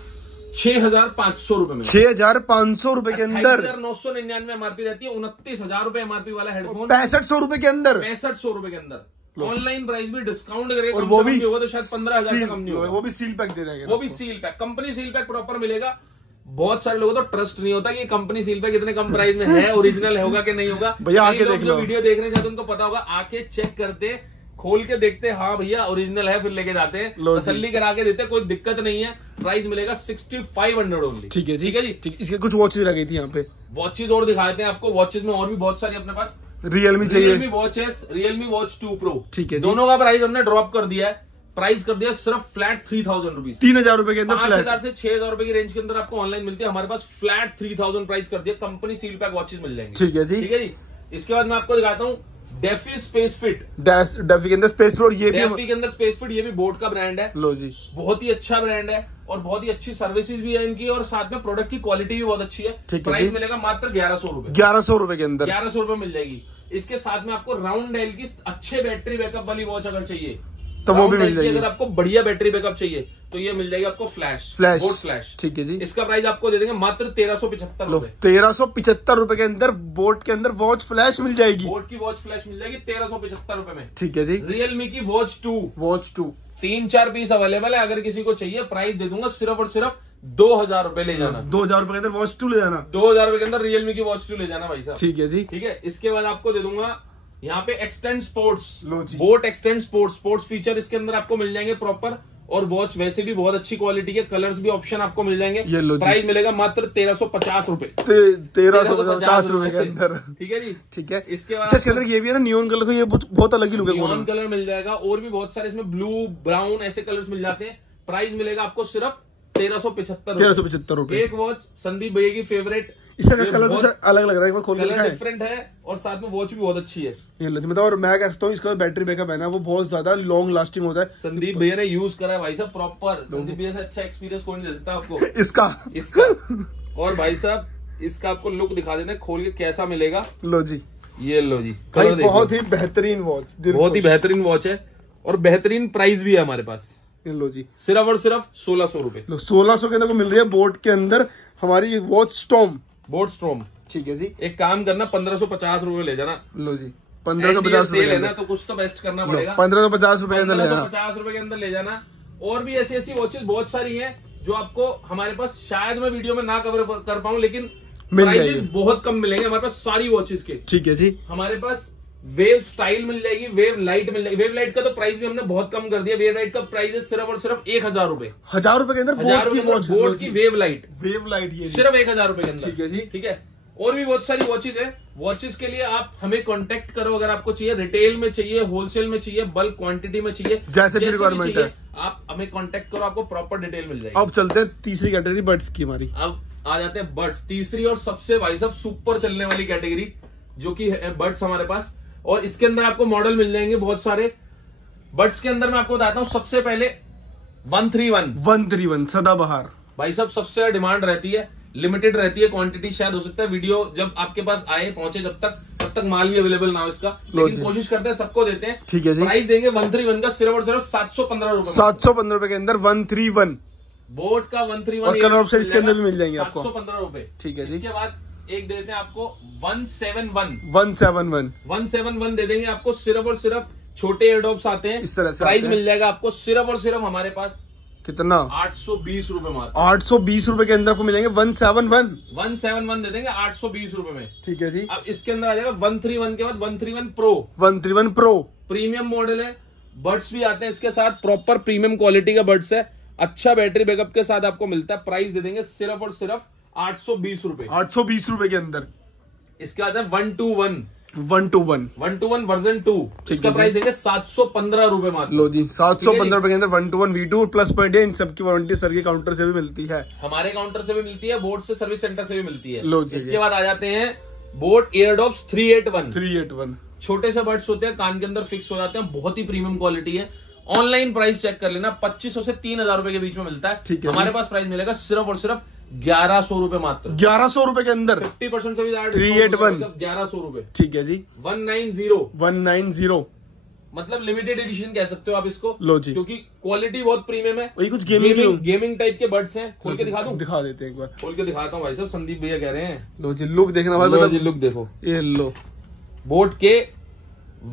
6,500 रुपए में। 6,500 रुपए के अंदर 999 MRP रहती है। 29,000 रुपए MRP वाला हेडफोन 6500 रुपए के अंदर। 6500 रुपए के अंदर। ऑनलाइन प्राइस भी डिस्काउंट करेगा, और वो भी होगा तो शायद 15,000 से कम नहीं होगा। वो भी सील पैक दे देंगे, वो भी seal pack, company seal pack proper मिलेगा। बहुत सारे लोगों को तो ट्रस्ट नहीं होता कि कंपनी सील पैक इतने कम प्राइस में है, ओरिजिनल होगा कि नहीं होगा। भैया आके देख लो, वीडियो देख रहे हैं शायद उनको पता होगा, आके चेक करते, खोल के देखते, हाँ भैया ओरिजिनल है, फिर लेके जाते हैं, तसल्ली करा के देते, कोई दिक्कत नहीं है। प्राइस मिलेगा 6,500 ओनली। ठीक है जी। ठीक है जी। इसके कुछ वॉचेज रह गई थी यहाँ पे, वॉचेज और दिखाते हैं आपको। वॉचेज में और भी बहुत सारी अपने पास रियलमी चाहिए, Realme watches, Realme watch 2 Pro। ठीक है, दोनों का प्राइस हमने ड्रॉप कर दिया है। प्राइस कर दिया सिर्फ फ्लैट 3,000 रुपीज। 3,000 रुपए के अंदर 5,000 से 6,000 रुपए की रेंज के अंदर आपको ऑनलाइन मिलती है। हमारे पास फ्लैट 3,000 प्राइस कर दिया। कंपनी सील पैक वॉचेस मिल जाएंगे। ठीक है जी। ठीक है जी। इसके बाद मैं आपको दिखाता हूँ डेफी स्पेस फिट। डेफी के अंदर स्पेस फिट, ये डेफी के अंदर स्पेस फिट, ये भी बोट का ब्रांड है। लो जी, बहुत ही अच्छा ब्रांड है और बहुत ही अच्छी सर्विसेज भी है इनकी, और साथ में प्रोडक्ट की क्वालिटी भी बहुत अच्छी है। प्राइस मिलेगा मात्र 1100 रुपए। 1100 रुपए के अंदर 1100 रुपए मिल जाएगी। इसके साथ में आपको राउंड डायल की अच्छे बैटरी बैकअप वाली वॉच अगर चाहिए तो वो भी मिल जाएगी। अगर आपको बढ़िया बैटरी बैकअप चाहिए तो ये मिल जाएगी आपको फ्लैश बोट फ्लैश। ठीक है जी, इसका प्राइस आपको दे देंगे मात्र 1375 रुपए। 1375 रुपए के अंदर बोट के अंदर वॉच फ्लैश मिल जाएगी। बोट की वॉच फ्लैश मिल जाएगी 1375 रुपए में। ठीक है जी। रियलमी की वॉच 2 3-4 पीस अवेलेबल है, अगर किसी को चाहिए प्राइस दे दूंगा सिर्फ और सिर्फ 2000 रुपए ले जाना। 2000 रुपए के अंदर वॉच 2 ले जाना। 2000 रुपए के अंदर रियलमी की वॉच 2 ले जाना भाई साहब। ठीक है जी। ठीक है, इसके बाद आपको दे दूंगा यहाँ पे एक्सटेंड स्पोर्ट्स, लो जी। बोट एक्सटेंड स्पोर्ट्स फीचर इसके अंदर आपको मिल जाएंगे प्रॉपर, और वॉच वैसे भी बहुत अच्छी क्वालिटी के, कलर्स भी ऑप्शन आपको मिल जाएंगे। प्राइस मिलेगा मात्र 1350 रुपए। 1350 रुपए के अंदर। ठीक है जी। ठीक है, इसके बाद इसके अंदर ये भी है ना नियॉन कलर, ये बहुत अलग ही लुक है। नियॉन कलर मिल जाएगा, और भी बहुत सारे इसमें ब्लू ब्राउन ऐसे कलर्स मिल जाते हैं। प्राइस मिलेगा आपको सिर्फ 1375 रुपए। एक वॉच संदीप भैया की फेवरेट, इसका कलर कुछ अलग लग रहा है, एक बार खोल के दिखाएं। डिफरेंट है, और साथ में वॉच भी बहुत अच्छी है। ये लो मतलब, और मैं कहता हूँ इसका बैटरी बैकअप है ना वो बहुत ज्यादा लॉन्ग लास्टिंग होता है। संदीप भैया ने यूज करा है भाई साहब प्रॉपर। संदीप भैया से अच्छा एक्सपीरियंस कोई नहीं दे सकता आपको इसका। और भाई साहब इसका आपको लुक दिखा देते हैं खोल के कैसा मिलेगा। लो जी, ये लो जी, बहुत ही बेहतरीन वॉच, बहुत ही बेहतरीन वॉच है, और बेहतरीन प्राइस भी है हमारे पास। लो जी, सिर्फ और सिर्फ 1600 रुपए। 1600 के अंदर को मिल रही है बोट के अंदर हमारी वॉच स्टॉर्म। ठीक है जी। एक काम करना 1550 रुपए ले जाना। लो जी, 1550 रुपए लेना तो कुछ तो बेस्ट करना पड़ेगा। 1550 रुपए के अंदर 1550 रुपए के अंदर ले जाना। और भी ऐसी ऐसी वॉचेस बहुत सारी हैं जो आपको हमारे पास शायद मैं वीडियो में ना कवर कर पाऊं, लेकिन प्राइसेस बहुत कम मिलेंगे हमारे पास सारी वॉचेस के। ठीक है जी। हमारे पास वेव स्टाइल मिल जाएगी, वेव लाइट मिल जाएगी। वेव लाइट का तो प्राइस भी हमने बहुत कम कर दिया। वेव लाइट का प्राइस है सिर्फ और सिर्फ 1000 रुपए। 1000 रुपए के अंदर बोट की वेव लाइट ये सिर्फ 1000 रुपए के अंदर। ठीक है जी। ठीक है, और भी बहुत सारी वॉचेज है। वॉचेस के लिए आप हमें कांटेक्ट करो, अगर आपको चाहिए, रिटेल में चाहिए, होलसेल में चाहिए, बल्क क्वांटिटी में चाहिए, जैसे भी रिक्वायरमेंट है, आप हमें कांटेक्ट करो, आपको प्रॉपर डिटेल मिल जाएगी। अब चलते हैं तीसरी कैटेगरी बड्स की हमारी। अब आ जाते हैं बड्स, तीसरी और सबसे भाई साहब सुपर चलने वाली कैटेगरी जो कि है बड्स हमारे पास। और इसके अंदर आपको मॉडल मिल जाएंगे बहुत सारे। बड्स के अंदर मैं आपको बताता हूँ सबसे पहले 131 सदाबहार। भाई साहब सबसे डिमांड रहती है, लिमिटेड रहती है क्वांटिटी, शायद हो सकता है वीडियो जब आपके पास आए पहुंचे तब तक माल भी अवेलेबल ना हो इसका, लेकिन कोशिश करते हैं सबको देते हैं। ठीक है जी। प्राइस देंगे 131 का सिर्फ और सिर्फ 715 रुपए। 715 रुपए के अंदर 131 बोट का 131, और कलर ऑप्शन इसके अंदर भी मिल जाएंगे आपको 715 रुपए। ठीक है जी। इसके बाद एक देते हैं आपको 171 दे देंगे आपको, सिर्फ और सिर्फ छोटे एयरडॉप्स आते हैं इस तरह से। प्राइस मिल जाएगा आपको सिर्फ और सिर्फ हमारे पास कितना 820 रुपए मात्र। 820 रुपए के अंदर आपको मिलेंगे 171 दे देंगे 820 रुपए में। ठीक है जी। अब इसके अंदर आ जाएगा 131 के बाद 131 प्रो प्रीमियम मॉडल है। बड्स भी आते हैं इसके साथ, प्रॉपर प्रीमियम क्वालिटी का बड्स है, अच्छा बैटरी बैकअप के साथ आपको मिलता है। प्राइस दे देंगे सिर्फ और सिर्फ 820 रुपए। 820 रुपए के अंदर। इसके बाद है 121 वर्जन 2, इसका प्राइस देंगे 715 रुपए मात्र। लो जी, 715 रुपए के अंदर 121 V2 प्लस पॉइंट है। इन सबकी वारंटी सर के काउंटर से भी मिलती है, हमारे काउंटर से भी मिलती है, बोट से सर्विस सेंटर से भी मिलती है। लो जी। इसके बाद आ जाते हैं बोट एयरडॉप्स 381। छोटे से बड्स होते हैं, कान के अंदर फिक्स हो जाते हैं, बहुत ही प्रीमियम क्वालिटी है। ऑनलाइन प्राइस चेक कर लेना, 2500 से 3000 रुपए के बीच में मिलता है। ठीक है, हमारे पास प्राइस मिलेगा सिर्फ और सिर्फ 1100 रुपए मात्र। 1100 रुपए के अंदर 50% से भी ज्यादा 381 1100 रुपए। ठीक है जी। 190 मतलब लिमिटेड एडिशन कह सकते हो आप इसको। लो जी, क्योंकि क्वालिटी बहुत प्रीमियम है। वही कुछ गेमिंग टाइप के बड्स हैं। खोल के दिखा दूं? दिखा देते हैं एक बार। खोल के दिखाता हूँ भाई साहब, संदीप भैया कह रहे हैं। लो जी, लुक देखना भाई, मतलब लुक देखो, ये लो बोट के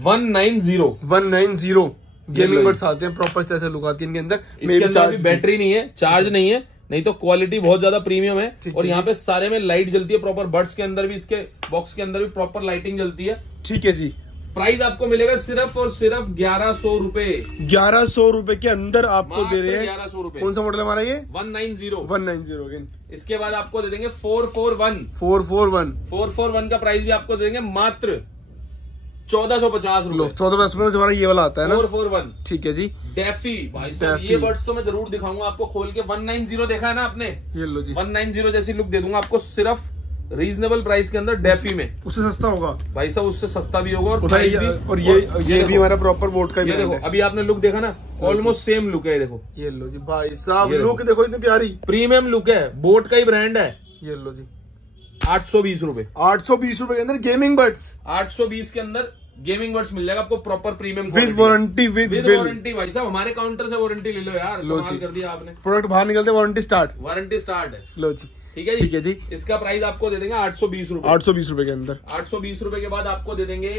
190 गेमिंग बड्स आते हैं, प्रॉपर तरह से लुक आती है इनके अंदर। इसके अंदर भी बैटरी नहीं है, चार्ज नहीं है, नहीं तो क्वालिटी बहुत ज्यादा प्रीमियम है। और यहाँ पे सारे में लाइट जलती है प्रॉपर। बड्स के अंदर भी, इसके बॉक्स के अंदर भी प्रॉपर लाइटिंग जलती है। ठीक है जी। प्राइस आपको मिलेगा सिर्फ और सिर्फ 1100 रुपए। 1100 रुपए के अंदर आपको दे रहे हैं। 1100 रुपए। कौन सा मॉडल हमारा ये? 190 अगेन। इसके बाद आपको दे देंगे 441 का प्राइस भी आपको दे देंगे मात्र 1450 रुपए। 1450 में हमारा ये वाला आता है ना, 441। ठीक है जी। डेफी भाई साहब, ये बड्स तो मैं जरूर दिखाऊंगा आपको खोल के। 190 देखा है ना आपने, ये लो जी। 190 जैसी लुक दे दूंगा आपको सिर्फ रीजनेबल प्राइस के अंदर डेफी में। उससे सस्ता होगा भाई साहब, उससे सस्ता भी होगा। और ये भी हमारा प्रॉपर बोट का भी देखो, अभी आपने लुक देखा ना, ऑलमोस्ट सेम लुक है। देखो ये लो जी भाई साहब, लुक देखो इतनी प्यारी, प्रीमियम लुक है, बोट का ही ब्रांड है। ये लो जी, 820 रुपए। 820 रुपए के अंदर गेमिंग बड्स। 820 के अंदर गेमिंग बड्स मिल जाएगा आपको proper premium with warranty with warranty. भाई साहब हमारे काउंटर से वारंटी ले लो यार, कमाल कर दिया आपने। प्रोडक्ट बाहर निकलते वारंटी स्टार्ट है। लो जी, ठीक है ठीक है जी। इसका प्राइस आपको दे देंगे 820 रुपए। 820 रुपए के अंदर। 820 रुपए के बाद आपको दे देंगे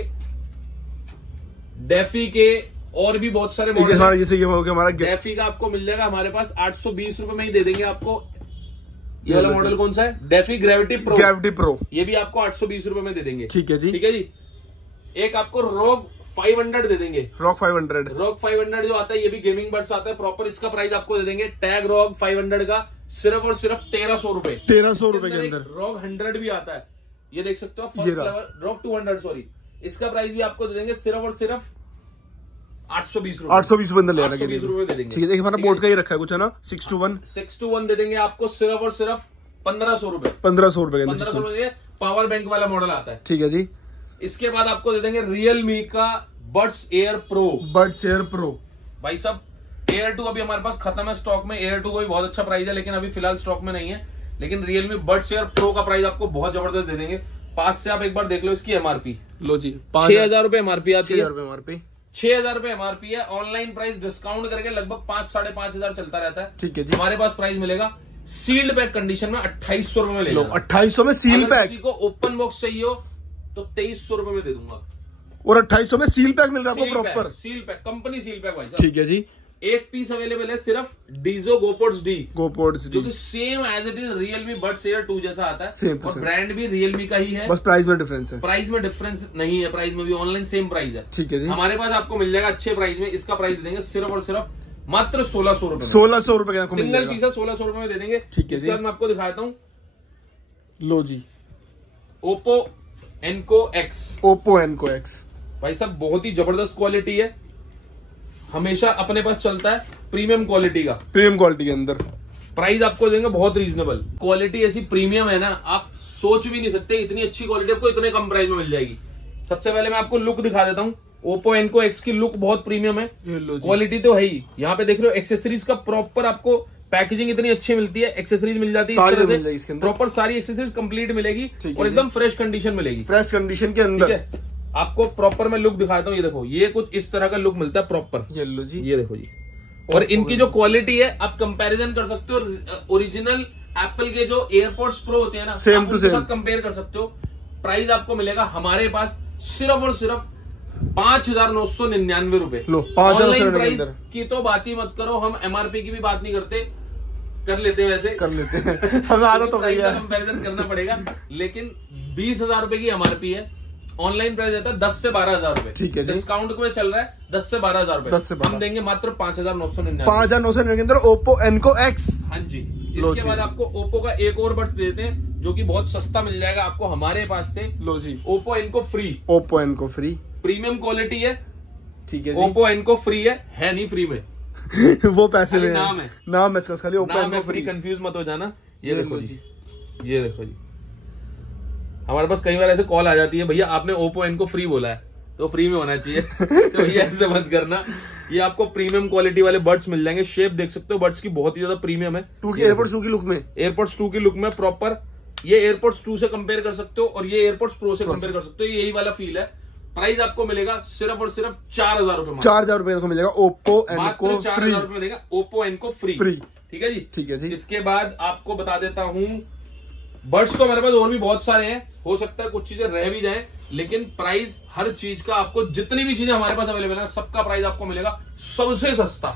डेफी के और भी बहुत सारे मॉडल हमारा जैसे ये हो गया हमारा डेफी का आपको मिल जाएगा हमारे पास 820 रुपए में ही दे देंगे आपको। ये वाला मॉडल कौन सा है? DeFi gravity pro. ये भी आपको 820 रुपए में दे देंगे। ठीक है जी, ठीक है जी। एक आपको रोग 500 दे देंगे। रॉक 500 जो आता है, ये भी गेमिंग बड्स आता है प्रॉपर। इसका प्राइस आपको दे देंगे टैग रॉग 500 का सिर्फ और सिर्फ 1300 रुपए। 1300 रुपए के अंदर। रॉग 100 भी आता है, ये देख सकते हो। फर्स्ट लेवल रॉग 200 सॉरी, इसका प्राइस भी आपको दे देंगे सिर्फ और सिर्फ 820 रुपए। 820 रुपए अंदर ले रहा है, 820 रुपए दे देंगे। ठीक है, हमारा बोर्ड का ही रखा है कुछ है ना। 621 दे देंगे आपको सिर्फ और सिर्फ 1500 रुपए। 1500 रुपए के अंदर 1500 रुपए पावर बैंक वाला मॉडल आता है। ठीक है जी। इसके बाद आपको दे देंगे रियलमी का बड्स एयर प्रो। भाई साहब एयर 2 अभी हमारे पास खत्म है स्टॉक में। एयर 2 को भी बहुत अच्छा प्राइस है, लेकिन अभी फिलहाल स्टॉक में नहीं है। लेकिन रियलमी बड्स एयर प्रो का प्राइस आपको बहुत जबरदस्त दे देंगे। पास से आप एक बार देख लो इसकी एमआरपी। लो जी, 6000 रुपए एमआरपी आती है। 6000 रुपए एमआरपी है। ऑनलाइन प्राइस डिस्काउंट करके लगभग 5-5.5 चलता रहता है। ठीक है जी। हमारे पास प्राइस मिलेगा सील्ड पैक कंडीशन में 2800 रुपए में ले लो। 2800 में सील पैक। किसी को ओपन बॉक्स चाहिए हो तो 2300 रुपए में दे दूंगा। और 2800 में सील पैक मिल रहा है आपको proper. Seal pack, company seal pack भाई साहब। ठीक है जी। एक पीस अवेलेबल है सिर्फ डीजो गोपोर्ट्स डी, जो कि same as it is Realme Buds Air 2 जैसा आता है। सेम और ब्रांड भी रियलमी का ही है, बस प्राइस में डिफरेंस है। प्राइस में डिफरेंस नहीं है, प्राइस में भी ऑनलाइन सेम प्राइस है। ठीक है जी। हमारे पास आपको मिल जाएगा अच्छे प्राइस में। इसका प्राइस दे देंगे सिर्फ और सिर्फ मात्र 1600 रुपए। 1600 रुपए का सिंगल पीस है, 1600 रुपए में दे देंगे। ठीक है जी। इसके बाद मैं आपको दिखाता हूँ, लो जी, ओप्पो एनको एक्स। भाई साहब बहुत ही जबरदस्त क्वालिटी है, हमेशा अपने पास चलता है प्रीमियम क्वालिटी के अंदर। प्राइस आपको देंगे बहुत रीजनेबल। क्वालिटी ऐसी प्रीमियम है ना, आप सोच भी नहीं सकते इतनी अच्छी क्वालिटी आपको इतने कम प्राइस में मिल जाएगी। सबसे पहले मैं आपको लुक दिखा देता हूँ। ओप्पो एनको एक्स की लुक बहुत प्रीमियम है, क्वालिटी तो है ही। यहाँ पे देख रहे हो एक्सेसरीज का प्रॉपर आपको पैकेजिंग इतनी अच्छी मिलती है, एक्सेसरीज मिल जाती है इस तरह से, प्रॉपर सारी एक्सेसरीज कंप्लीट मिलेगी और एकदम फ्रेश कंडीशन मिलेगी। फ्रेश कंडीशन के अंदर आपको प्रॉपर मैं लुक दिखाता हूँ। ये देखो, ये कुछ इस तरह का लुक मिलता है प्रॉपर। ये लो जी, ये देखो जी। और इनकी जो क्वालिटी है आप कंपैरिजन कर सकते हो ओरिजिनल एप्पल के जो एयरपोर्ट्स प्रो होते हैं ना, सेम टू सेम कंपेयर कर सकते हो। प्राइस आपको मिलेगा हमारे पास सिर्फ और सिर्फ 5999 रुपए। ऑनलाइन प्राइस की तो बात ही मत करो, हम एमआरपी की भी बात नहीं करते, कर लेते हैं वैसे कर लेते हैं हमारा तो कंपैरिजन करना पड़ेगा। लेकिन 20,000 रुपए की एमआरपी है, ऑनलाइन प्राइस रहता है 10 से 12,000 रुपए। ठीक है, डिस्काउंट में चल रहा है 10 से 12,000 रुपए। हम देंगे मात्र 5,999। 5,999 के अंदर ओप्पो एनको एक्स। हाँ जी। इसके बाद आपको ओप्पो का एक और बड्स देते हैं जो कि बहुत सस्ता मिल जाएगा आपको हमारे पास से। लो जी, Oppo Enco Free, premium quality है। ठीक है, ओप्पो एनको फ्री है नहीं फ्री में वो पैसे में नाम है, नाम है इसका खाली ओप्पो एनको फ्री। कंफ्यूज मत हो जाना। ये देखो जी, ये देखो जी। हमारे पास कई बार ऐसे कॉल आ जाती है, भैया आपने ओप्पो एनको फ्री बोला है तो फ्री में होना चाहिए तो भैया ऐसे मत करना। ये आपको प्रीमियम क्वालिटी वाले बड्स मिल जाएंगे। शेप देख सकते हो बड्स की, बहुत ही ज्यादा प्रीमियम है। एयरपोर्ट्स 2 की लुक में, एयरपोर्ट्स 2 की लुक में प्रॉपर। ये एयरपोर्ट्स 2 से कंपेयर कर सकते हो और ये एयरपोर्ट्स प्रो से कंपेयर कर सकते हो, यही वाला फील है। प्राइस आपको मिलेगा सिर्फ और सिर्फ 4,000 रुपए। 4,000 रुपए को मिलेगा ओप्पो एनको 4,000 रुपए मिलेगा ओप्पो एनको फ्री। ठीक है जी, ठीक है जी। इसके बाद आपको बता देता हूँ, बड्स तो मेरे पास और भी बहुत सारे हैं, हो सकता है कुछ चीजें रह भी जाएं, लेकिन प्राइस हर चीज का आपको, जितनी भी चीजें हमारे पास अवेलेबल है सबका प्राइस आपको मिलेगा सबसे सस्ता।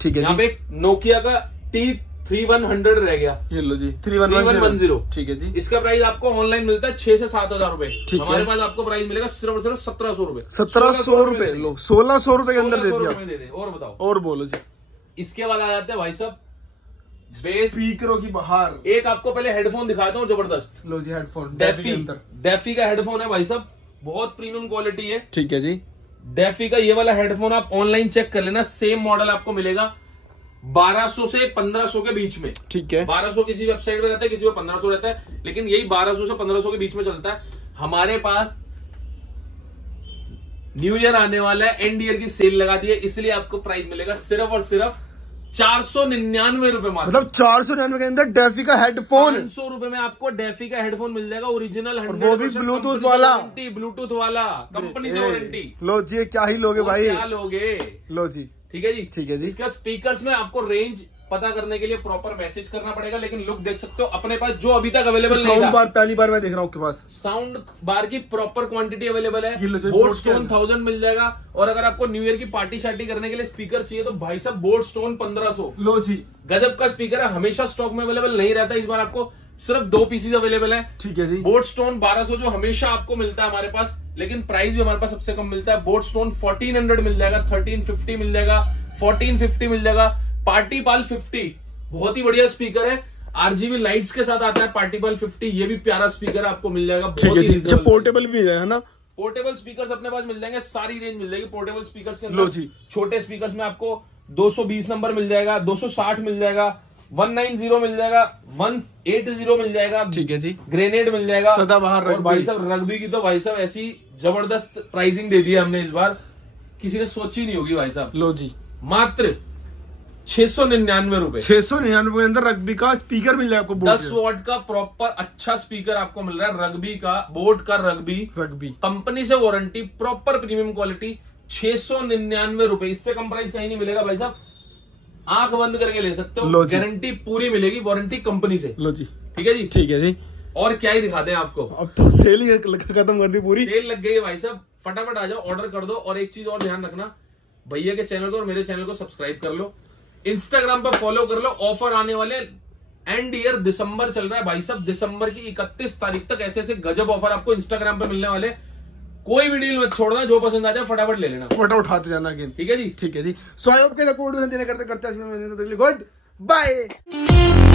ठीक है। यहाँ पे नोकिया का T3100 रह गया, ये लो जी 3110। ठीक है जी। इसका प्राइस आपको ऑनलाइन मिलता है 6 से 7,000 रुपए। हमारे पास आपको प्राइस मिलेगा सिर्फ और सिर्फ 1700 रुपए। 1700 रुपए लो, 1600 रुपए के अंदर दे दिया। और बताओ, और बोलो जी। इसके बाद आ जाते हैं भाई साहब बेस स्पीकरों की बाहर। एक आपको पहले हेडफोन दिखाता हूँ जबरदस्त। लो जी, हेडफोन डेफी का हेडफोन है भाई साहब, बहुत प्रीमियम क्वालिटी है। ठीक है जी। डेफी का ये वाला हेडफोन आप ऑनलाइन चेक कर लेना, सेम मॉडल आपको मिलेगा 1200 से 1500 के बीच में। ठीक है। 1200 किसी वेबसाइट में रहता है, किसी में 1500 रहता है, लेकिन यही 1200 से 1500 के बीच में चलता है। हमारे पास न्यू ईयर आने वाला है, एंड ईयर की सेल लगा दी है, इसलिए आपको प्राइस मिलेगा सिर्फ और सिर्फ 499 मात्र। मतलब 499 के अंदर डेफी का हेडफोन, 500 रुपए में आपको डेफी का हेडफोन मिल जाएगा ओरिजिनल, वो भी ब्लूटूथ वाला, ब्लूटूथ वाला, कंपनी से वारंटी। लो जी, क्या ही लोगे भाई, क्या लोगे। लो जी, ठीक है जी, ठीक है जी। इसका स्पीकर्स में आपको रेंज पता करने के लिए प्रॉपर मैसेज करना पड़ेगा, लेकिन लुक देख सकते हो अपने पास जो अभी तक अवेलेबल नहीं था। साउंड बार पहली बार मैं देख रहा हूँ आपके पास, साउंड बार की प्रॉपर क्वांटिटी अवेलेबल है। बोट बोट स्टोन 1000 मिल जाएगा, और अगर आपको न्यू ईयर की पार्टी शार्टी करने के लिए स्पीकर चाहिए तो भाई साहब बोट स्टोन 1500। लो जी, गजब का स्पीकर है, हमेशा स्टॉक में अवेलेबल नहीं रहता, इस बार आपको सिर्फ 2 पीसेज अवेलेबल है। ठीक है जी। बोट स्टोन 1200 जो हमेशा आपको मिलता है हमारे पास, लेकिन प्राइस भी हमारे पास सबसे कम मिलता है। बोट स्टोन 1400 मिल जाएगा, 1350 मिल जाएगा, 1450 मिल जाएगा। पार्टी पाल 50 बहुत ही बढ़िया स्पीकर है, आरजीबी लाइट्स के साथ आता है। पार्टी पाल 50 ये भी प्यारा स्पीकर है, आपको मिल जाएगा। ठीक है जी, पोर्टेबल भी है ना, पोर्टेबल स्पीकर्स अपने पास मिल जाएंगे, सारी रेंज मिल जाएगी पोर्टेबल स्पीकर्स के लो अंदर। जी, छोटे स्पीकर्स में आपको 220 नंबर मिल जाएगा, 260 मिल जाएगा, 190 मिल जाएगा, 180 मिल जाएगा। ठीक है जी, ग्रेनेड मिल जाएगा, सदाबहार और भाई साहब रग्बी की तो भाई साहब ऐसी जबरदस्त प्राइसिंग दे दी है हमने इस बार, किसी ने सोची नहीं होगी भाई साहब। लो जी, मात्र 699 रुपए, 699 के अंदर रग्बी का स्पीकर मिल जाएगा आपको। 10 वॉट का प्रॉपर अच्छा स्पीकर आपको मिल रहा है, रग्बी का, बोट का रग्बी कंपनी से वारंटी, प्रॉपर प्रीमियम क्वालिटी, 699 रुपए। इससे कम प्राइस कहीं नहीं मिलेगा भाई साहब, आंख बंद करके ले सकते हो, गारंटी पूरी मिलेगी, वारंटी कंपनी से। लो जी, ठीक है जी, ठीक है जी। और क्या ही दिखाते हैं आपको, अब तो सेल ही खत्म कर दी पूरी, सेल लग गई है भाई साहब, फटाफट आ जाओ, ऑर्डर कर दो। और एक चीज और ध्यान रखना, भैया के चैनल को और मेरे चैनल को सब्सक्राइब कर लो, इंस्टाग्राम पर फॉलो कर लो। ऑफर आने वाले एंड ईयर दिसंबर चल रहा है भाई साहब, दिसंबर की 31 तारीख तक ऐसे ऐसे गजब ऑफर आपको इंस्टाग्राम पे मिलने वाले। कोई भी डील मत छोड़ना, जो पसंद आ जाए फटाफट ले लेना, फटाफट उठाते जाना गेम। ठीक है जी, ठीक है जी। सो आई होप के गुड बाय।